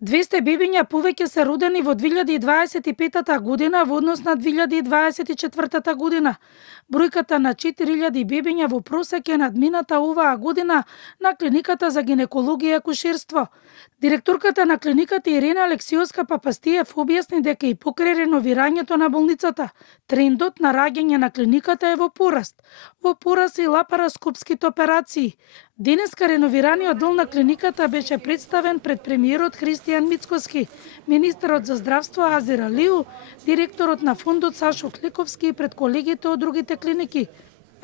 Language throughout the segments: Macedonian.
200 бебиња повеќе се родени во 2025 година во однос на 2024 година. Бројката на 4000 бебиња во просек е надмината оваа година на клиниката за гинекологија и акушерство. Директорката на клиниката Ирена Алексиовска Папастиев објасни дека и покрај реновирањето на болницата, трендот на раѓање на клиниката е во пораст. Во пораст и лапароскопските операции. Денеска реновираниот дел на клиниката беше представен пред премиерот Христијан Мицкоски, министерот за здравство Азир Алиу, директорот на фондот Сашо Клековски и пред колегите од другите клиники.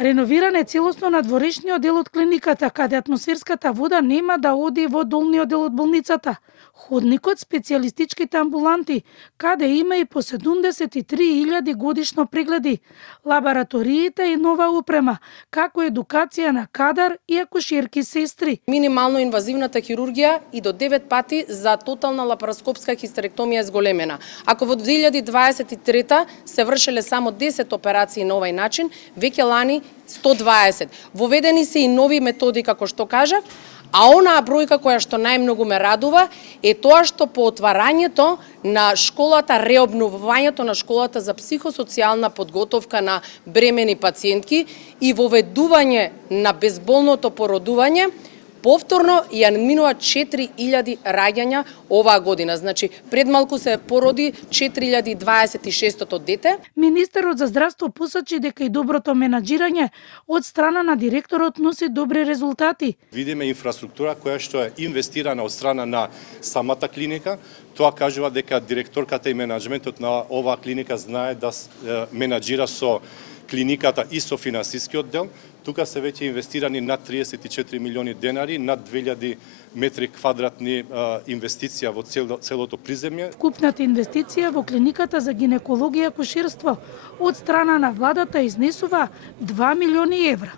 Реновиран е целосно надворешниот дел од клиниката, каде атмосферската вода нема да оди во долниот дел од болницата. Ходникот, специјалистичките амбуланти, каде има и по 73.000 годишно прегледи, лабораториите и нова опрема, како едукација на кадар и акушерки сестри. Минимално инвазивната хирургија и до 9 пати за тотална лапароскопска хистеректомија зголемена. Ако во 2023 се вршеле само 10 операции на овај начин, веќе лани 120. Воведени се и нови методи, како што кажав, а онаа бројка која што најмногу ме радува е тоа што по отварањето на школата, реобновувањето на школата за психосоцијална подготовка на бремени пациентки и воведување на безболното породување, повторно ја надминува 4000 раѓања оваа година. Значи, пред малку се породи 4026-тото дете. Министерот за здравство посочи дека и доброто менаџирање од страна на директорот носи добри резултати. Видиме инфраструктура која што е инвестирана од страна на самата клиника. Тоа кажува дека директорката и менаџментот на оваа клиника знае да менаџира со клиниката и со финансискиот дел. Тука се веќе инвестирани над 34 милиони денари, над 2000 метри квадратни инвестиција во целото приземје. Вкупната инвестиција во клиниката за гинекологија и акушерство од страна на владата изнесува 2 милиони евра.